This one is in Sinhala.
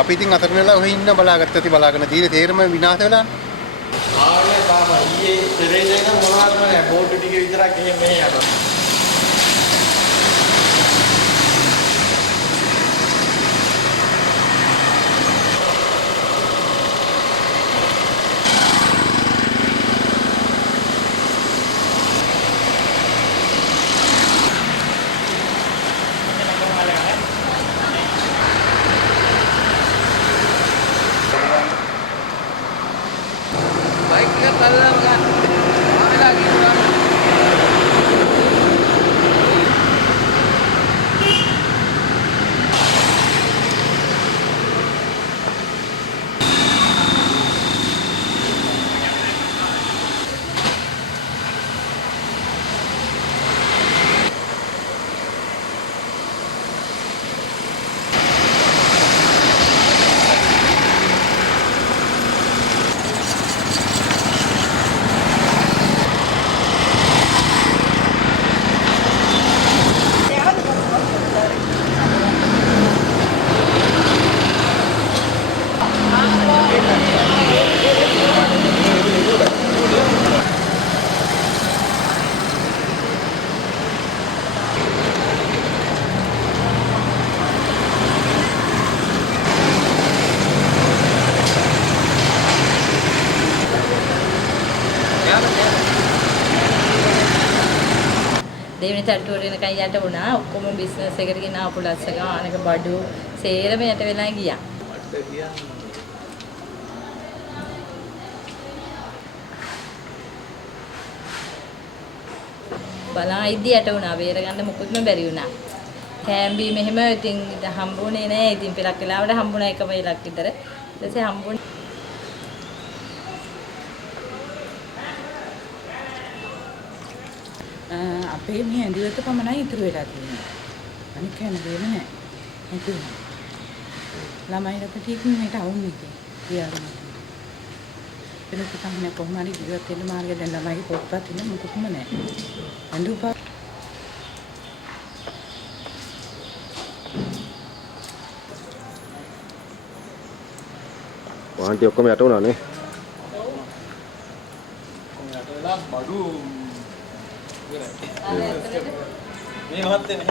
අපි ඉතින් අතර වෙලා ඔහි ඉන්න බලාගත්තා බලාගෙන තියෙන්නේ තේරම විනාශ වෙලා. ආවේ තාම ඊයේ පෙරේදා ඉඳන් මොනවද නැහැ බෝඩ් ටික විතරක් එහෙම මෙහෙ යනවා. Baik kita dalam kan. Mana lagi tuan? දෙවෙනි තට්ටුවට එනකන් යට වුණා. ඔක්කොම බිස්නස් එකට ගෙන ආපු ලස්ස ගානක බඩු සේරම යට වෙලා ගියා. බලා ඉද්දි යට වුණා. බේරගන්න මුකුත්ම බැරි වුණා. කෑම්බි මෙහෙම ඉතින් හම්බුනේ නෑ. ඉතින් පෙලක් වෙලාවට හම්බුණා එකම ඉලක් විතර. ඊට පස්සේ හම්බුනේ අපේ මේ ඇඳුවක පමණයි ඉතුරු වෙලා තියෙන්නේ. අනික හැම දෙයක්ම නැහැ. ඒක ළමයි රටේකින් මේට අවුන්නේ කියලා. එනක තමයි කොහොම හරි ජීවත් වෙන්න මාර්ගය දැන් ළමයි පොත්පත් ඉන්න මොකක්ම නැහැ. ඇඳුපා වාන්ටි ඔක්කොම යට වුණා නේ. යට වෙලා බඩු මේ මහත්තයා නේ